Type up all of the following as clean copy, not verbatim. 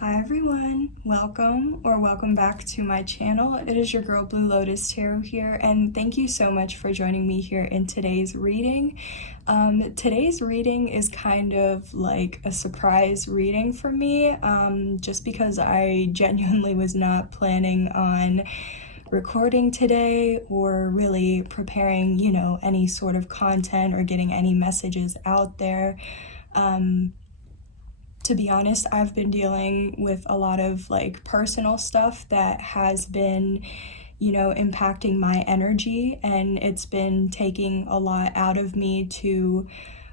Hi everyone, welcome back to my channel. It is your girl Blue Lotus Tarot here, and thank you so much for joining me here in today's reading. Today's reading is kind of like a surprise reading for me, just because I genuinely was not planning on recording today or really preparing, any sort of content or getting any messages out there. To be honest, I've been dealing with a lot of personal stuff that has been, impacting my energy, and it's been taking a lot out of me to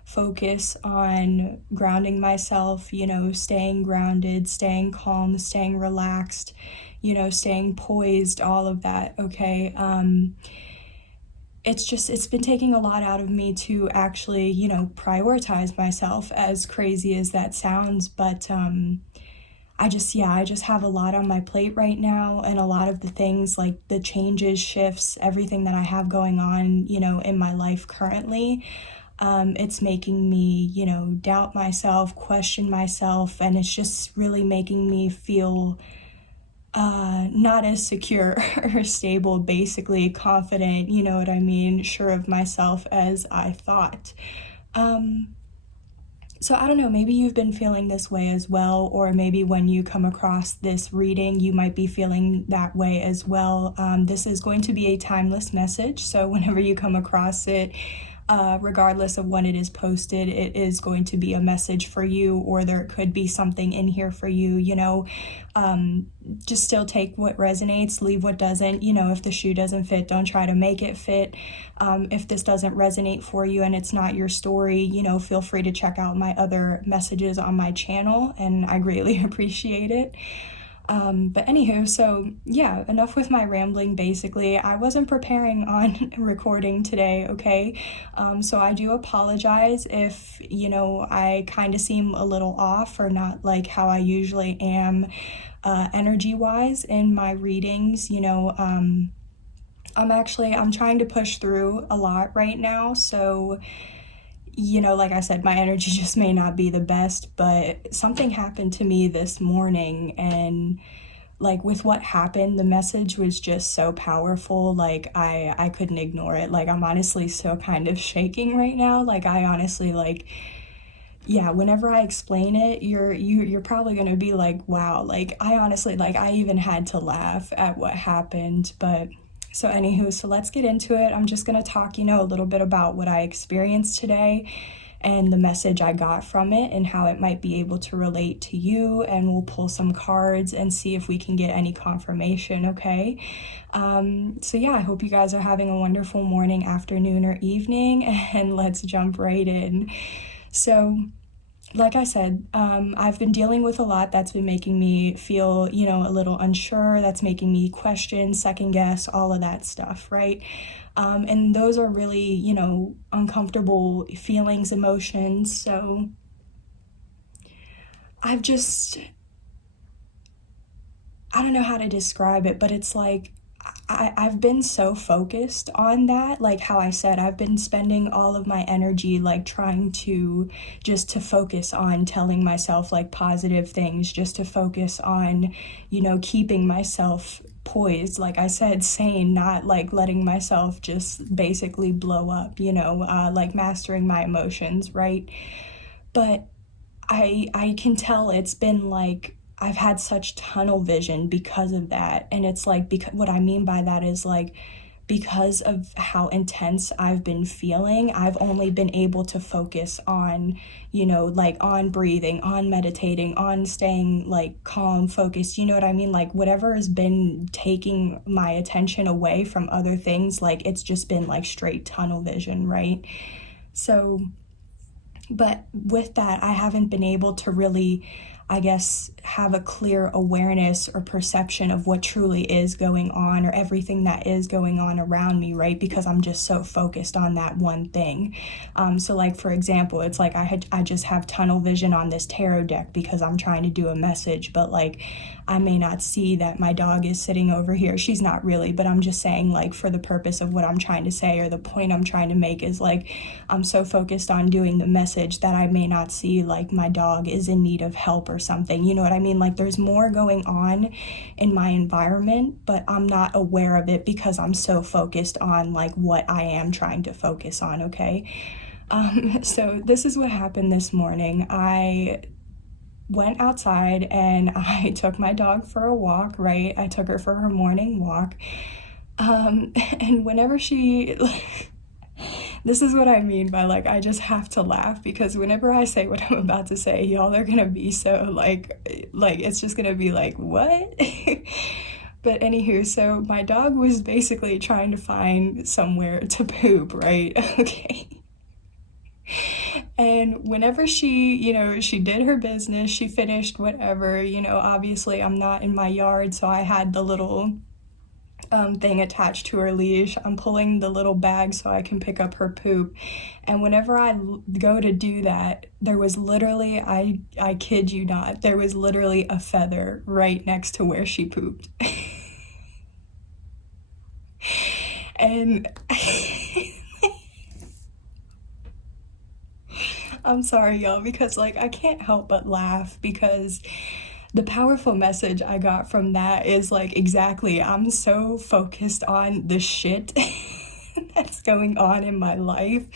focus on grounding myself, staying grounded, staying calm, staying relaxed, staying poised, all of that, okay? It's been taking a lot out of me to actually, prioritize myself, as crazy as that sounds. But I just have a lot on my plate right now, and a lot of the things, like the changes, shifts, everything that I have going on, in my life currently, it's making me, doubt myself, question myself, and it's just really making me feel not as secure or stable, basically confident, you know what I mean, sure of myself as I thought. So I don't know, maybe you've been feeling this way as well, or maybe when you come across this reading, you might be feeling that way as well. This is going to be a timeless message, so whenever you come across it, regardless of when it is posted, it is going to be a message for you, or there could be something in here for you, just still take what resonates, leave what doesn't. If the shoe doesn't fit, don't try to make it fit. If this doesn't resonate for you and it's not your story, feel free to check out my other messages on my channel, and I greatly appreciate it. But anywho, so yeah, enough with my rambling. Basically, I wasn't preparing on recording today, okay? So I do apologize if, I kind of seem a little off, or not like how I usually am, energy-wise in my readings. I'm trying to push through a lot right now, so like I said, my energy just may not be the best, but something happened to me this morning, and with what happened, the message was just so powerful. I couldn't ignore it. I'm honestly still kind of shaking right now. I honestly, yeah, whenever I explain it, you're probably gonna be like, wow. I honestly, I even had to laugh at what happened. But so anywho, so let's get into it. I'm just gonna talk, a little bit about what I experienced today and the message I got from it and how it might be able to relate to you, and we'll pull some cards and see if we can get any confirmation, okay? So yeah, I hope you guys are having a wonderful morning, afternoon, or evening, and let's jump right in. So like I said, I've been dealing with a lot that's been making me feel, a little unsure, that's making me question, second guess, all of that stuff, right? And those are really, uncomfortable feelings, emotions. So I don't know how to describe it, but it's I've been so focused on that. How I said, I've been spending all of my energy trying to focus on telling myself positive things, just to focus on, keeping myself poised, like I said, sane, not letting myself just basically blow up, mastering my emotions, right? But I can tell it's been I've had such tunnel vision because of that. And it's because what I mean by that is because of how intense I've been feeling, I've only been able to focus on, on breathing, on meditating, on staying calm, focused, you know what I mean? Whatever has been taking my attention away from other things, it's just been straight tunnel vision, right? So, but with that, I haven't been able to really, I guess, have a clear awareness or perception of what truly is going on, or everything that is going on around me, right? Because I'm just so focused on that one thing. So for example, it's I just have tunnel vision on this tarot deck because I'm trying to do a message, but I may not see that my dog is sitting over here. She's not really, but I'm just saying for the purpose of what I'm trying to say, or the point I'm trying to make is I'm so focused on doing the message that I may not see my dog is in need of help or something, you know what I mean? Like there's more going on in my environment, but I'm not aware of it because I'm so focused on like what I am trying to focus on, okay? So this is what happened this morning. I went outside and I took my dog for a walk, right? I took her for her morning walk. And whenever she, this is what I mean by like, I just have to laugh because whenever I say what I'm about to say, y'all are gonna be so like it's just gonna be like, what? But anywho, so my dog was basically trying to find somewhere to poop, right? Okay. And whenever she, you know, she did her business, she finished whatever, you know, obviously I'm not in my yard, so I had the little thing attached to her leash. I'm pulling the little bag so I can pick up her poop. And whenever I go to do that, there was literally, I kid you not, there was literally a feather right next to where she pooped. And I'm sorry, y'all, because like I can't help but laugh because the powerful message I got from that is like, exactly, I'm so focused on the shit that's going on in my life,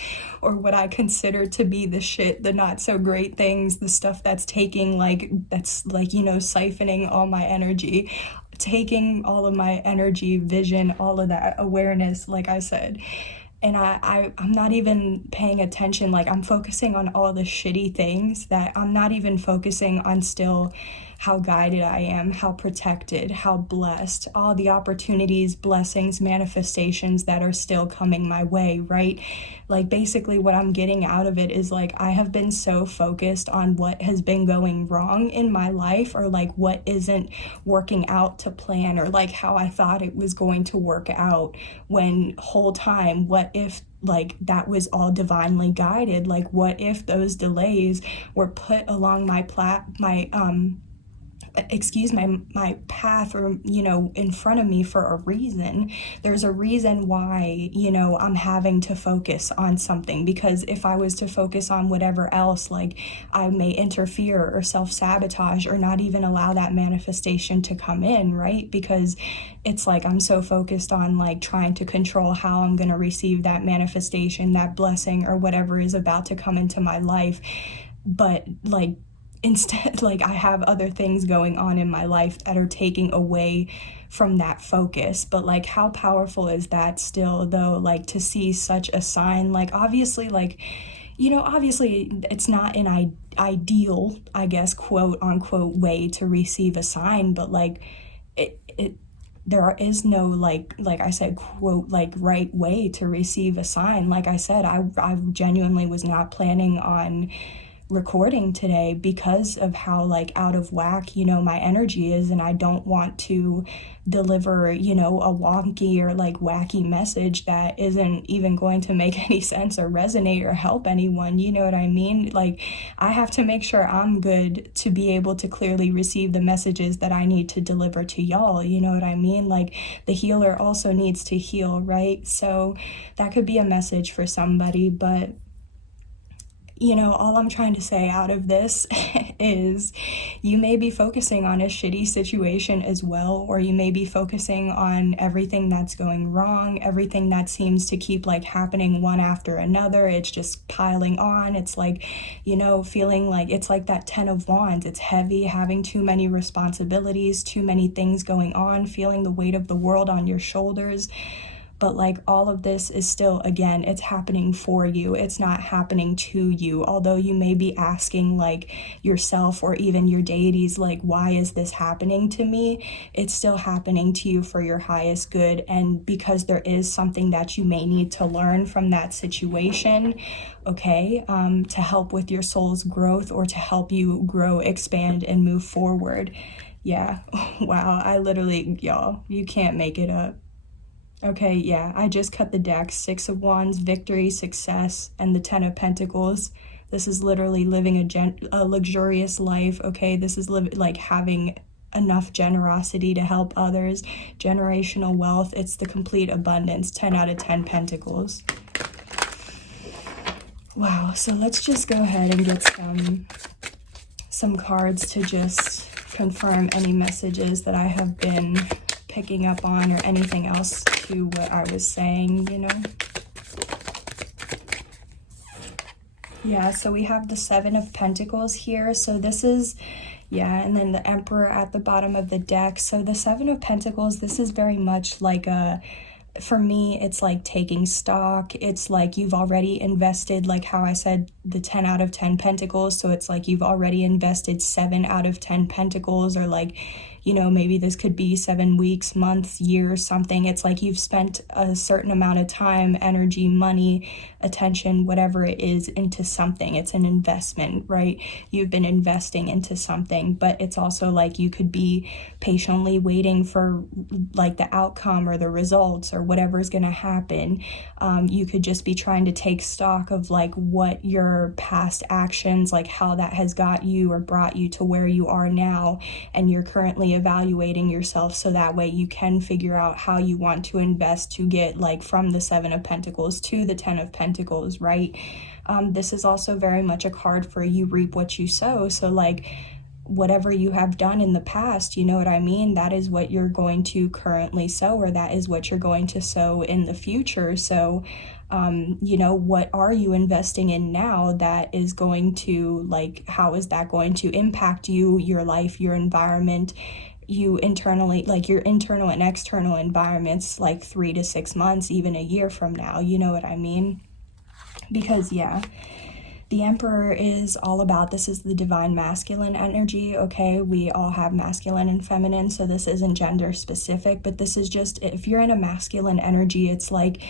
or what I consider to be the shit, the not so great things, the stuff that's taking like, that's like, you know, siphoning all my energy, taking all of my energy, vision, all of that awareness, like I said. And I'm not even paying attention, like I'm focusing on all the shitty things that I'm not even focusing on still how guided I am, how protected, how blessed, all the opportunities, blessings, manifestations that are still coming my way, right? Like basically what I'm getting out of it is like I have been so focused on what has been going wrong in my life, or like what isn't working out to plan, or like how I thought it was going to work out, when whole time, what if like that was all divinely guided? Like what if those delays were put along my my path, or you know, in front of me for a reason? There's a reason why, you know, I'm having to focus on something, because if I was to focus on whatever else, like I may interfere or self-sabotage or not even allow that manifestation to come in, right? Because it's like I'm so focused on like trying to control how I'm going to receive that manifestation, that blessing, or whatever is about to come into my life. But like instead, like I have other things going on in my life that are taking away from that focus. But like how powerful is that still though, like to see such a sign? Like obviously, like, you know, obviously it's not an ideal, I guess, quote unquote way to receive a sign, but like it there is no like I said, quote, like right way to receive a sign. Like I said, I genuinely was not planning on recording today because of how like out of whack, you know, my energy is, and I don't want to deliver, you know, a wonky or like wacky message that isn't even going to make any sense or resonate or help anyone, you know what I mean? Like I have to make sure I'm good to be able to clearly receive the messages that I need to deliver to y'all, you know what I mean? Like the healer also needs to heal, right? So that could be a message for somebody. But you know, all I'm trying to say out of this is you may be focusing on a shitty situation as well, or you may be focusing on everything that's going wrong, everything that seems to keep like happening one after another. It's just piling on. It's like, you know, feeling like it's like that 10 of Wands. It's heavy, having too many responsibilities, too many things going on, feeling the weight of the world on your shoulders. But like all of this is still, again, it's happening for you. It's not happening to you. Although you may be asking like yourself or even your deities, like, why is this happening to me? It's still happening to you for your highest good. And because there is something that you may need to learn from that situation, okay, to help with your soul's growth, or to help you grow, expand, and move forward. Yeah, wow, I literally, y'all, you can't make it up. Okay, yeah, I just cut the deck. 6 of Wands, victory, success, and the 10 of Pentacles. This is literally living a luxurious life, okay? This is like having enough generosity to help others, generational wealth. It's the complete abundance, 10 out of 10 Pentacles. Wow, so let's just go ahead and get some cards to just confirm any messages that I have been picking up on or anything else to what I was saying, you know. Yeah, so we have the Seven of Pentacles here. So this is, yeah, and then the Emperor at the bottom of the deck. So the Seven of Pentacles, this is very much like a, for me, it's like taking stock. It's like you've already invested, like how I said, the 10 out of 10 pentacles. So it's like you've already invested 7 out of 10 pentacles, or like, you know, maybe this could be 7 weeks, months, years, something. It's like you've spent a certain amount of time, energy, money, attention, whatever it is, into something. It's an investment, right? You've been investing into something, but it's also like you could be patiently waiting for like the outcome or the results or whatever's going to happen. You could just be trying to take stock of like what your past actions, like how that has got you or brought you to where you are now, and you're currently evaluating yourself so that way you can figure out how you want to invest to get like from the Seven of Pentacles to the 10 of Pentacles, right? This is also very much a card for you reap what you sow. So like whatever you have done in the past, you know what I mean? That is what you're going to currently sow, or that is what you're going to sow in the future. So you know, what are you investing in now that is going to, like, how is that going to impact you, your life, your environment, you internally, like your internal and external environments, like 3 to 6 months, even a year from now, you know what I mean? Because yeah, the Emperor is all about, this is the divine masculine energy, okay? We all have masculine and feminine, so this isn't gender specific, but this is just, if you're in a masculine energy, it's like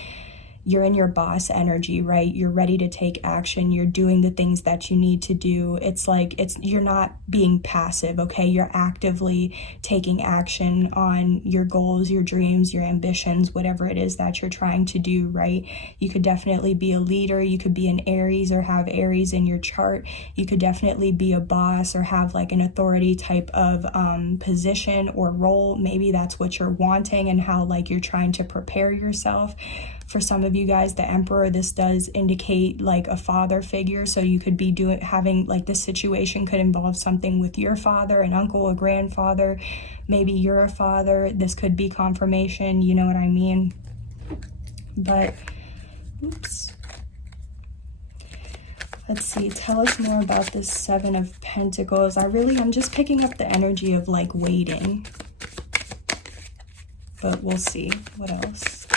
you're in your boss energy, right? You're ready to take action. You're doing the things that you need to do. It's like, you're not being passive, okay? You're actively taking action on your goals, your dreams, your ambitions, whatever it is that you're trying to do, right? You could definitely be a leader. You could be an Aries or have Aries in your chart. You could definitely be a boss or have like an authority type of position or role. Maybe that's what you're wanting and how like you're trying to prepare yourself. For some of you guys, the Emperor, this does indicate like a father figure. So you could be having like this situation could involve something with your father, an uncle, a grandfather. Maybe you're a father. This could be confirmation. You know what I mean? But, oops. Let's see. Tell us more about this Seven of Pentacles. I'm just picking up the energy of like waiting. But we'll see. What else?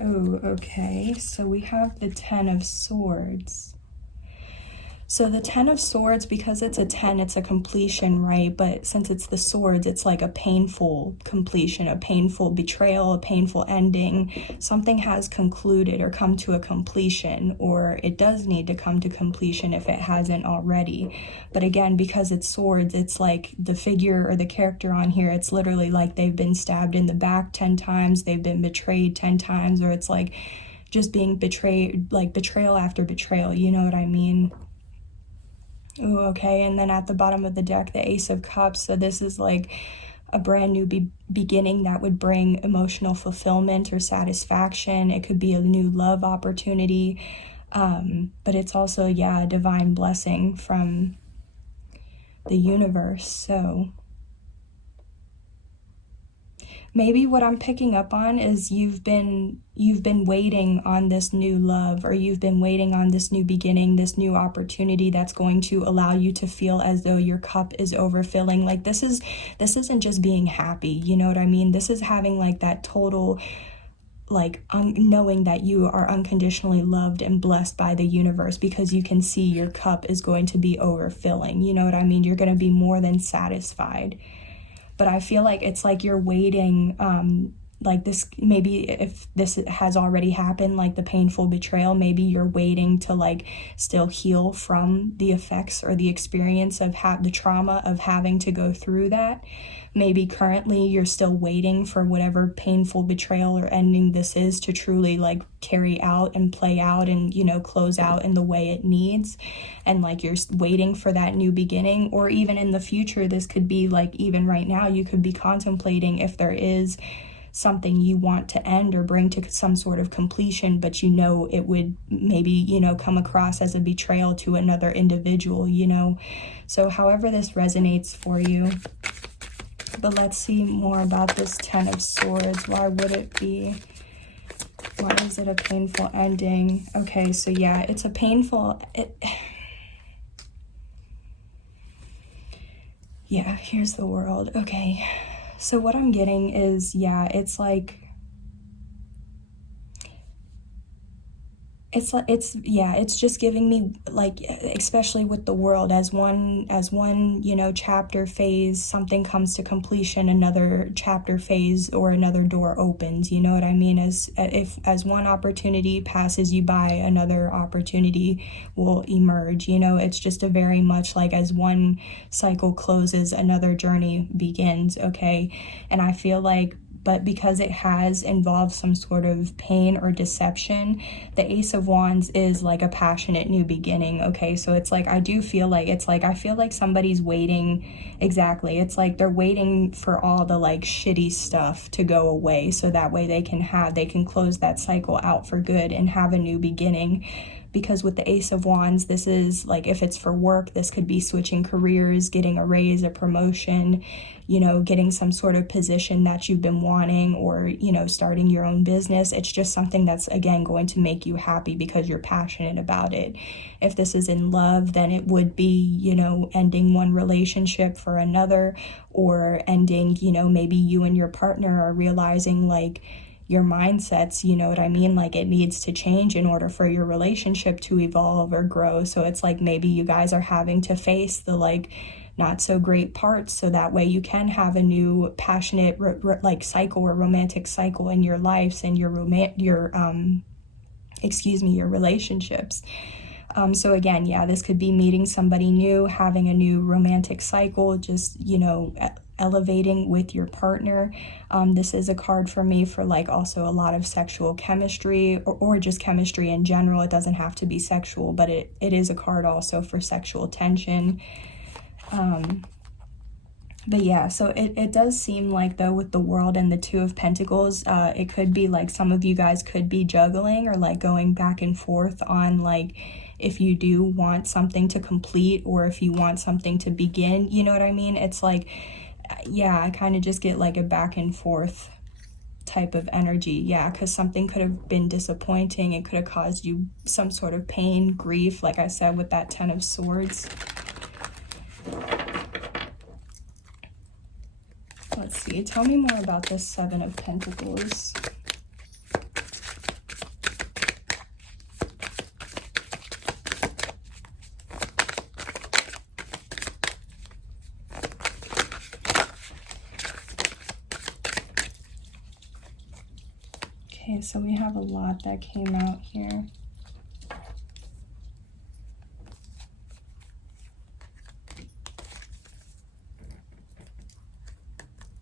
Oh, okay, so we have the 10 of Swords. So the 10 of Swords, because it's a 10, it's a completion, right? But since it's the swords, it's like a painful completion, a painful betrayal, a painful ending. Something has concluded or come to a completion, or it does need to come to completion if it hasn't already. But again, because it's swords, it's like the figure or the character on here, it's literally like they've been stabbed in the back 10 times, they've been betrayed 10 times, or it's like just being betrayed, like betrayal after betrayal, you know what I mean? Oh, okay, and then at the bottom of the deck, the Ace of Cups. So this is like a brand new beginning that would bring emotional fulfillment or satisfaction. It could be a new love opportunity, but it's also, yeah, a divine blessing from the universe. So maybe what I'm picking up on is you've been waiting on this new love, or you've been waiting on this new beginning, this new opportunity that's going to allow you to feel as though your cup is overfilling. Like this isn't just being happy, you know what I mean? This is having like that total, like knowing that you are unconditionally loved and blessed by the universe, because you can see your cup is going to be overfilling, you know what I mean? You're going to be more than satisfied. But I feel like it's like you're waiting, like this, maybe if this has already happened, like the painful betrayal, maybe you're waiting to like still heal from the effects or the experience of the trauma of having to go through that. Maybe currently you're still waiting for whatever painful betrayal or ending this is to truly like carry out and play out and, you know, close out in the way it needs. And like you're waiting for that new beginning. Or even in the future, this could be like, even right now, you could be contemplating if there is something you want to end or bring to some sort of completion, but you know it would maybe, you know, come across as a betrayal to another individual, you know. So however this resonates for you. But let's see more about this Ten of Swords. Why would it be? Why is it a painful ending? Okay, so yeah, it's a painful... Yeah, here's the World. Okay, so what I'm getting is, yeah, it's like... it's just giving me, like, especially with the World, as one, you know, chapter phase, something comes to completion, another chapter phase or another door opens, you know what I mean? As one opportunity passes you by, another opportunity will emerge, you know. It's just a very much like, as one cycle closes, another journey begins, okay? And I feel like, but because it has involved some sort of pain or deception, the Ace of Wands is like a passionate new beginning, okay? So it's like, I do feel like, it's like, I feel like somebody's waiting, exactly, it's like they're waiting for all the like shitty stuff to go away, so that way they can close that cycle out for good and have a new beginning. Because with the Ace of Wands, this is like, if it's for work, this could be switching careers, getting a raise, a promotion, you know, getting some sort of position that you've been wanting, or, you know, starting your own business. It's just something that's, again, going to make you happy because you're passionate about it. If this is in love, then it would be, you know, ending one relationship for another, or ending, you know, maybe you and your partner are realizing like, your mindsets, you know what I mean? Like, it needs to change in order for your relationship to evolve or grow. So it's like, maybe you guys are having to face the like not so great parts, so that way you can have a new passionate like cycle or romantic cycle in your lives and your relationships. So again, yeah, this could be meeting somebody new, having a new romantic cycle, just, you know, elevating with your partner. This is a card for me for like also a lot of sexual chemistry, or just chemistry in general. It doesn't have to be sexual, but it is a card also for sexual tension. But yeah, so it does seem like, though, with the World and the Two of Pentacles, it could be like some of you guys could be juggling or like going back and forth on like, if you do want something to complete or if you want something to begin, you know what I mean? It's like, yeah, I kind of just get like a back and forth type of energy. Yeah, because something could have been disappointing. It could have caused you some sort of pain, grief, like I said, with that Ten of Swords. Let's see, tell me more about this Seven of Pentacles. Okay, so we have a lot that came out here.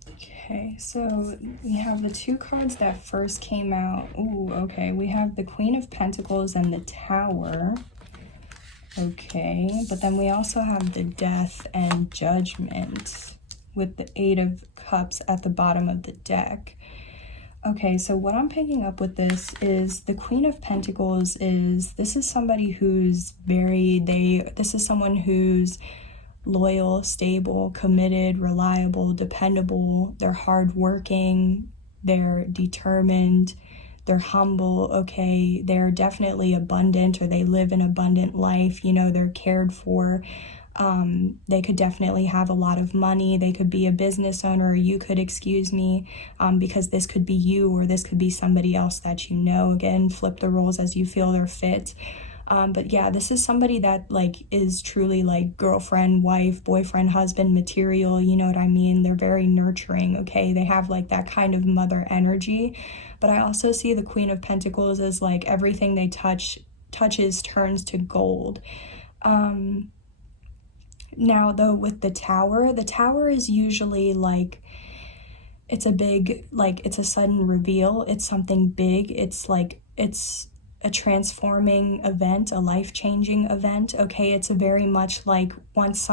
Okay, so we have the two cards that first came out. Ooh, okay, we have the Queen of Pentacles and the Tower. Okay, but then we also have the Death and Judgment with the Eight of Cups at the bottom of the deck. Okay, so what I'm picking up with this is the Queen of Pentacles this is somebody who's this is someone who's loyal, stable, committed, reliable, dependable. They're hardworking, they're determined, they're humble, okay? They're definitely abundant, or they live an abundant life, you know, they're cared for. They could definitely have a lot of money. They could be a business owner, or you could, excuse me, because this could be you or this could be somebody else that you know. Again, flip the roles as you feel they're fit. But yeah, this is somebody that like is truly like girlfriend, wife, boyfriend, husband material, you know what I mean? They're very nurturing, okay? They have like that kind of mother energy. But I also see the Queen of Pentacles as like everything they touches turns to gold. Now, though, with the Tower is usually like, it's a big, like, it's a sudden reveal. It's something big. It's like, it's a transforming event, a life-changing event. Okay, it's a very much like once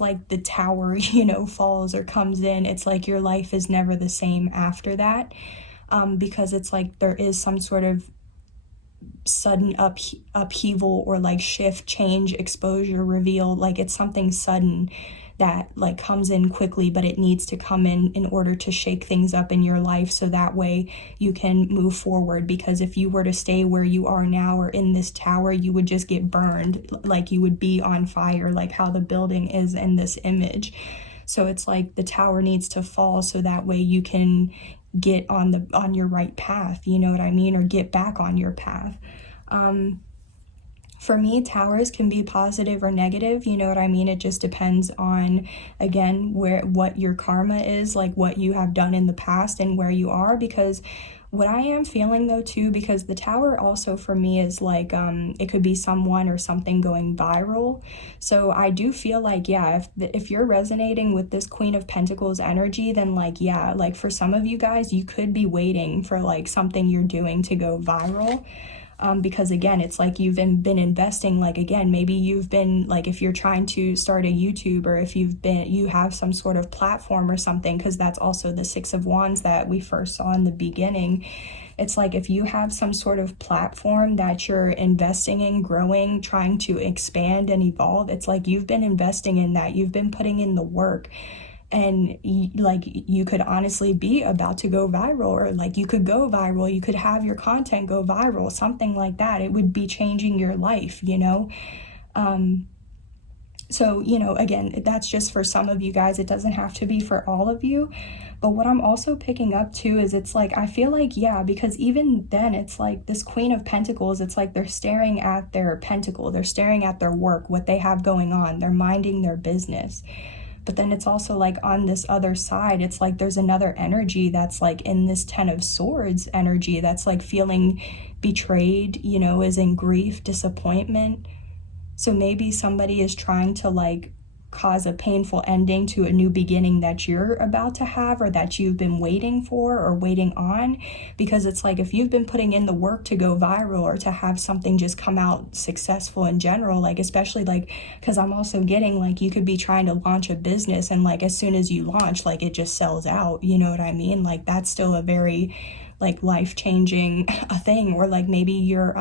like the tower, falls or comes in, it's like your life is never the same after that, because it's like there is some sort of sudden upheaval or like shift, change, exposure, reveal. Like it's something sudden that like comes in quickly, but it needs to come in order to shake things up in your life, so that way you can move forward. Because if you were to stay where you are now or in this tower, you would just get burned, like you would be on fire, like how the building is in this image. So it's like the tower needs to fall so that way you can get on your right path, you know what I mean, or get back on your path. For me, towers can be positive or negative, you know what I mean? It just depends on, again, what your karma is, like what you have done in the past and where you are. Because what I am feeling though too, because the tower also for me is like, it could be someone or something going viral. So I do feel like, yeah, if you're resonating with this Queen of Pentacles energy, then like, yeah, like for some of you guys, you could be waiting for like something you're doing to go viral. Because again, it's like you've been investing, like again, maybe you've been like, if you're trying to start a YouTube, or if you have some sort of platform or something, because that's also the Six of Wands that we first saw in the beginning. It's like if you have some sort of platform that you're investing in, growing, trying to expand and evolve, it's like you've been investing in that, you've been putting in the work. And like you could honestly be about to go viral, or like you could go viral, you could have your content go viral, something like that. It would be changing your life, so again, that's just for some of you guys. It doesn't have to be for all of you. But what I'm also picking up too is it's like, I feel like, yeah, because even then it's like this Queen of Pentacles, it's like they're staring at their pentacle, they're staring at their work, what they have going on, they're minding their business. But then it's also like on this other side, it's like there's another energy that's like in this Ten of Swords energy that's like feeling betrayed, is in grief, disappointment. So maybe somebody is trying to like cause a painful ending to a new beginning that you're about to have, or that you've been waiting for or waiting on. Because it's like if you've been putting in the work to go viral, or to have something just come out successful in general, like especially like, because I'm also getting like you could be trying to launch a business, and like as soon as you launch, like it just sells out, you know what I mean? Like that's still a very like life-changing thing. Or like maybe you're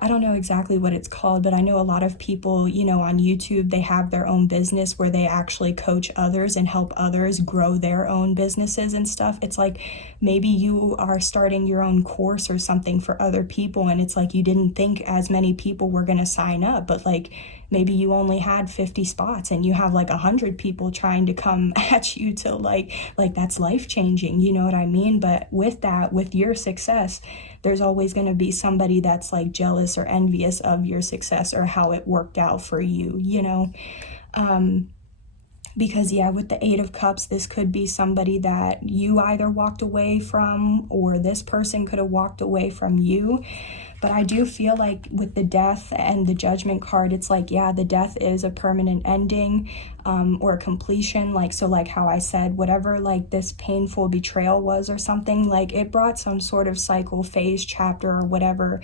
I don't know exactly what it's called, but I know a lot of people, on YouTube, they have their own business where they actually coach others and help others grow their own businesses and stuff. It's like maybe you are starting your own course or something for other people, and it's like you didn't think as many people were going to sign up, but like maybe you only had 50 spots and you have like 100 people trying to come at you to like that's life-changing, you know what I mean? But with that, with your success, there's always going to be somebody that's like jealous or envious of your success or how it worked out for you, because yeah, with the Eight of Cups, this could be somebody that you either walked away from, or this person could have walked away from you. But I do feel like with the Death and the Judgment card, it's like, yeah, the death is a permanent ending, or a completion. Like, so like how I said, whatever like this painful betrayal was or something, like it brought some sort of cycle, phase, chapter, or whatever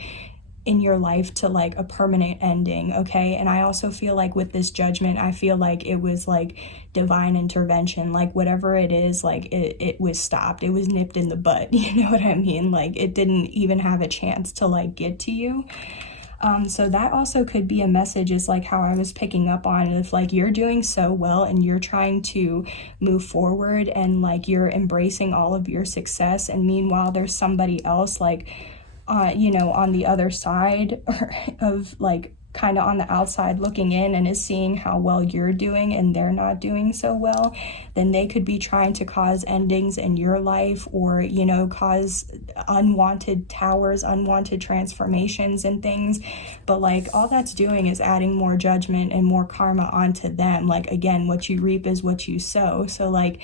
in your life to like a permanent ending, okay? And I also feel like with this Judgment, I feel like it was like divine intervention, like whatever it is, like it was stopped, it was nipped in the butt, you know what I mean? Like it didn't even have a chance to like get to you. So that also could be a message, is like how I was picking up on, if like you're doing so well and you're trying to move forward and like you're embracing all of your success, and meanwhile there's somebody else like on the other side of like kind of on the outside looking in, and is seeing how well you're doing and they're not doing so well, then they could be trying to cause endings in your life, or cause unwanted towers, unwanted transformations and things. But like all that's doing is adding more judgment and more karma onto them. Like again, what you reap is what you sow. So like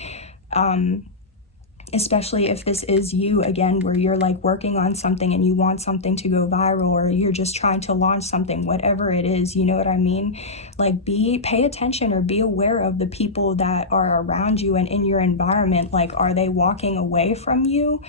especially if this is you, again, where you're like working on something and you want something to go viral, or you're just trying to launch something, whatever it is, you know what I mean? Like pay attention, or be aware of the people that are around you and in your environment. Like, are they walking away from you?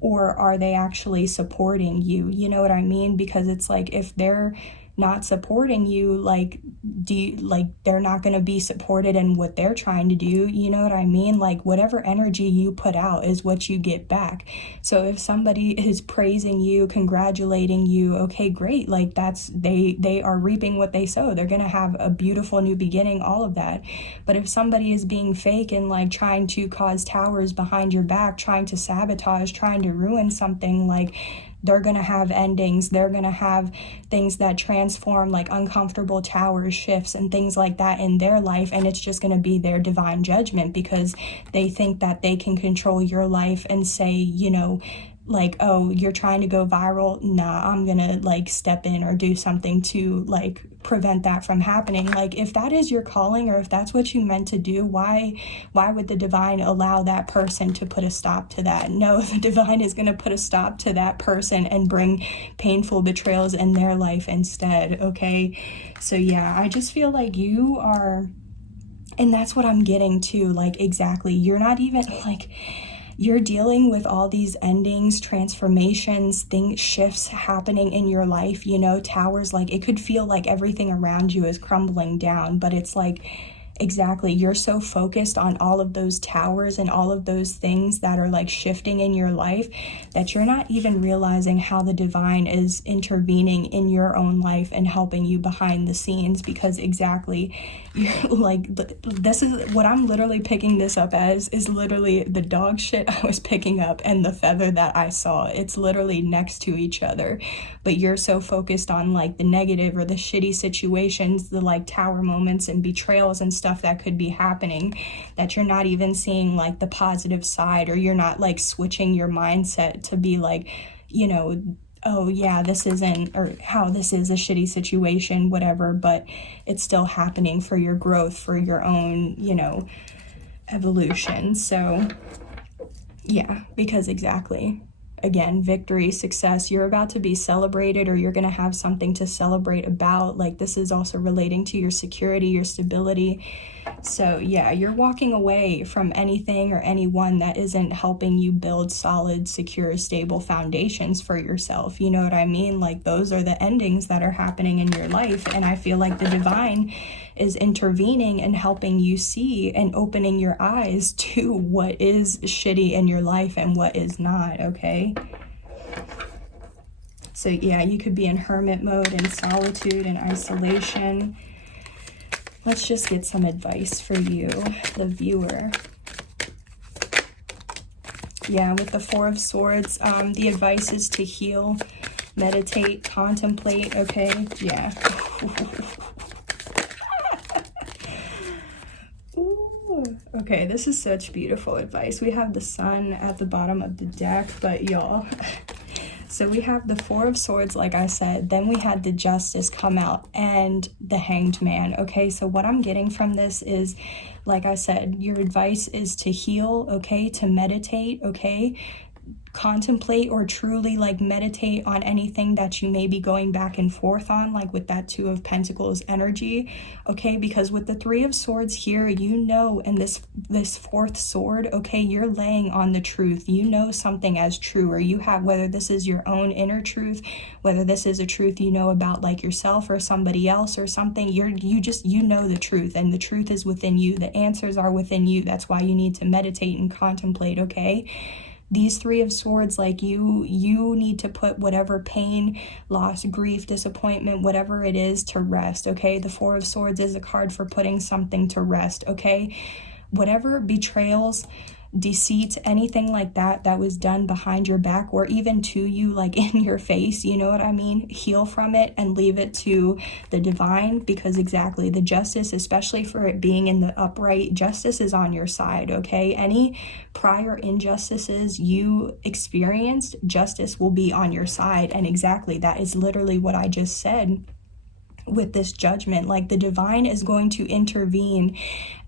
or are they actually supporting you? You know what I mean? Because it's like, if they're not supporting you, like, they're not going to be supported in what they're trying to do. You know what I mean? Like, whatever energy you put out is what you get back. So if somebody is praising you, congratulating you, okay, great. Like, that's, they are reaping what they sow. They're going to have a beautiful new beginning, all of that. But if somebody is being fake and like trying to cause towers behind your back, trying to sabotage, trying to ruin something, like, they're going to have endings. They're going to have things that transform, like uncomfortable towers, shifts, and things like that in their life. And it's just going to be their divine judgment, because they think that they can control your life and say, you know, like, oh, you're trying to go viral. Nah, I'm going to like step in or do something to like prevent that from happening. Like, if that is your calling, or if that's what you meant to do, why would the divine allow that person to put a stop to that? No, the divine is going to put a stop to that person and bring painful betrayals in their life instead. Okay. So yeah, I just feel like you are, and that's what I'm getting to, like, exactly. You're not even like, you're dealing with all these endings, transformations, things, shifts happening in your life, you know, towers. Like, it could feel like everything around you is crumbling down, but it's like, exactly, you're so focused on all of those towers and all of those things that are like shifting in your life, that you're not even realizing how the divine is intervening in your own life and helping you behind the scenes. Because exactly, you're like, this is what I'm literally picking this up as, is literally the dog shit I was picking up and the feather that I saw. It's literally next to each other, but you're so focused on like the negative or the shitty situations, the like tower moments and betrayals and stuff that could be happening, that you're not even seeing like the positive side, or you're not like switching your mindset to be like, you know, oh yeah, this isn't, or how this is a shitty situation, whatever, but it's still happening for your growth, for your own, you know, evolution. So yeah, because exactly, again, victory, success, you're about to be celebrated, or you're going to have something to celebrate about. Like, this is also relating to your security, your stability. So yeah, you're walking away from anything or anyone that isn't helping you build solid, secure, stable foundations for yourself. You know what I mean? Like, those are the endings that are happening in your life. And I feel like the divine is intervening and helping you see and opening your eyes to what is shitty in your life and what is not, okay? So yeah, you could be in hermit mode, in solitude and isolation. Let's just get some advice for you, the viewer. Yeah, with the Four of Swords, the advice is to heal, meditate, contemplate, okay? Yeah. Ooh. Okay, this is such beautiful advice. We have the Sun at the bottom of the deck, but y'all... So we have the Four of Swords, like I said, then we had the Justice come out, and the Hanged Man, okay? So what I'm getting from this is, like I said, your advice is to heal, okay? To meditate, okay? Contemplate, or truly like meditate on anything that you may be going back and forth on, like with that Two of Pentacles energy, okay? Because with the Three of Swords here, you know, and this fourth sword, okay, you're laying on the truth. You know something as true, or you have, whether this is your own inner truth, whether this is a truth you know about like yourself or somebody else or something, you know the truth, and the truth is within you. The answers are within you. That's why you need to meditate and contemplate, okay? These Three of Swords, like you need to put whatever pain, loss, grief, disappointment, whatever it is, to rest, okay? The Four of Swords is a card for putting something to rest, okay? Whatever betrayals, deceit, anything like that was done behind your back, or even to you, like in your face, you know what I mean? Heal from it and leave it to the divine, because exactly, the Justice, especially for it being in the upright, Justice is on your side, okay? Any prior injustices you experienced, Justice will be on your side. And exactly, that is literally what I just said. with this judgment. Like, the divine is going to intervene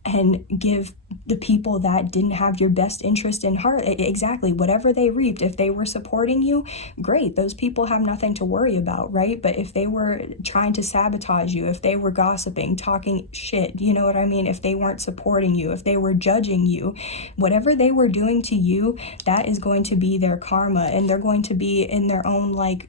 and give the people that didn't have your best interest in heart exactly whatever they reaped. If they were supporting you, great, those people have nothing to worry about, right? But if they were trying to sabotage you, if they were gossiping, talking shit, you know what I mean, if they weren't supporting you, if they were judging you, whatever they were doing to you, that is going to be their karma, and they're going to be in their own like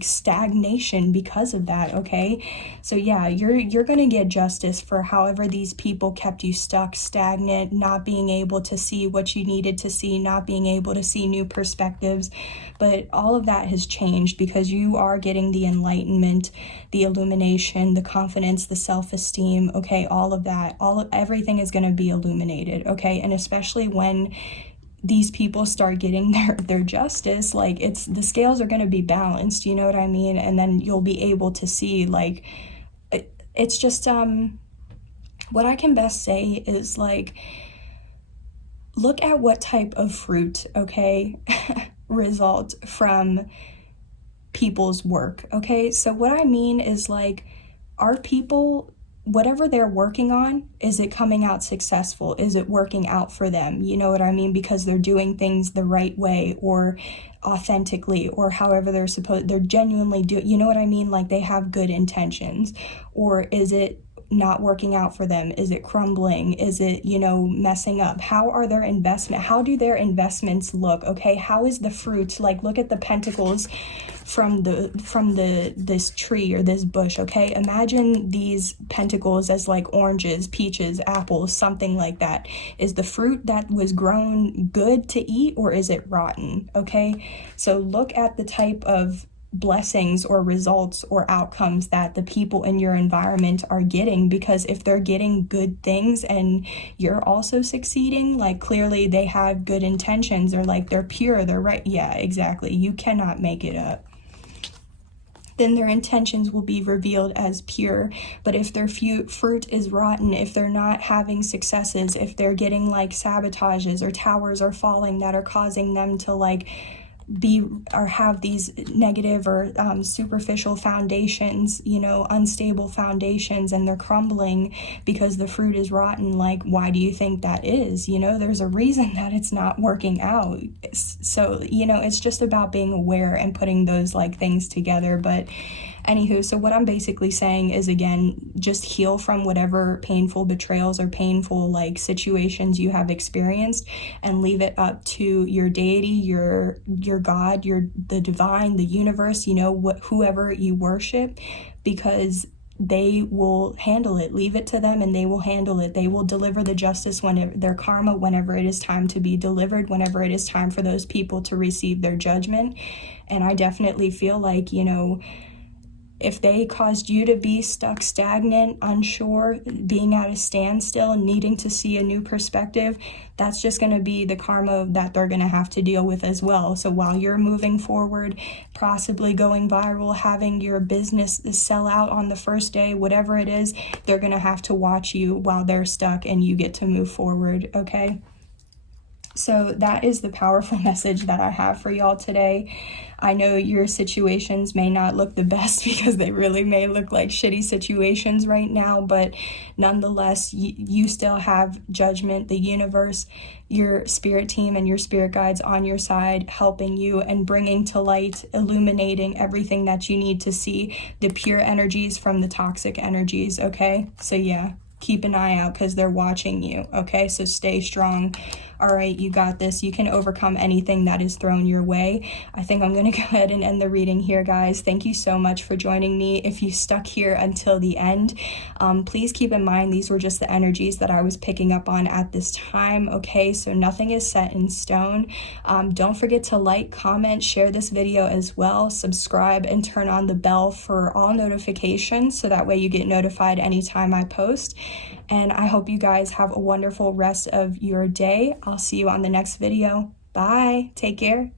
stagnation because of that. Okay, so yeah, you're gonna get justice for however these people kept you stuck, stagnant, not being able to see what you needed to see, not being able to see new perspectives. But all of that has changed because you are getting the enlightenment, the illumination, the confidence, the self-esteem. Okay, all of that, everything is going to be illuminated. Okay, and especially when these people start getting their justice, like, the scales are going to be balanced, you know what I mean? And then you'll be able to see, like, it's just what I can best say is, like, look at what type of fruit, okay, result from people's work. Okay, so what I mean is, like, are people, whatever they're working on, is it coming out successful? Is it working out for them? You know what I mean? Because they're doing things the right way, or authentically, or however they're genuinely doing, you know what I mean? Like, they have good intentions. Or is it not working out for them? Is it crumbling? Is it, messing up? How do their investments look? Okay, how is the fruit? Like, look at the pentacles from this tree or this bush. Okay, imagine these pentacles as like oranges, peaches, apples, something like that. Is the fruit that was grown good to eat, or is it rotten? Okay, so look at the type of blessings or results or outcomes that the people in your environment are getting, because if they're getting good things and you're also succeeding, like, clearly they have good intentions, or like they're pure, they're right. Yeah, exactly, you cannot make it up. Then their intentions will be revealed as pure. But if their fruit is rotten, if they're not having successes, if they're getting like sabotages, or towers are falling that are causing them to like have these negative or superficial foundations, unstable foundations, and they're crumbling because the fruit is rotten, like, why do you think that is? There's a reason that it's not working out. So, it's just about being aware and putting those like things together. But anywho, so what I'm basically saying is, again, just heal from whatever painful betrayals or painful like situations you have experienced, and leave it up to your deity, your God, the divine, the universe, whoever you worship, because they will handle it. Leave it to them and they will handle it. They will deliver the justice, their karma, whenever it is time to be delivered, whenever it is time for those people to receive their judgment. And I definitely feel like, if they caused you to be stuck, stagnant, unsure, being at a standstill, needing to see a new perspective, that's just going to be the karma that they're going to have to deal with as well. So while you're moving forward, possibly going viral, having your business sell out on the first day, whatever it is, they're going to have to watch you while they're stuck and you get to move forward, okay? So that is the powerful message that I have for y'all today. I know your situations may not look the best, because they really may look like shitty situations right now, but nonetheless, you still have judgment, the universe, your spirit team, and your spirit guides on your side, helping you and bringing to light, illuminating everything that you need to see, the pure energies from the toxic energies, okay? So yeah, keep an eye out, because they're watching you, okay? So stay strong. All right, you got this. You can overcome anything that is thrown your way. I think I'm going to go ahead and end the reading here, guys. Thank you so much for joining me. If you stuck here until the end, please keep in mind these were just the energies that I was picking up on at this time, okay? So nothing is set in stone. Don't forget to like, comment, share this video as well, subscribe, and turn on the bell for all notifications, so that way you get notified anytime I post. And I hope you guys have a wonderful rest of your day. I'll see you on the next video. Bye. Take care.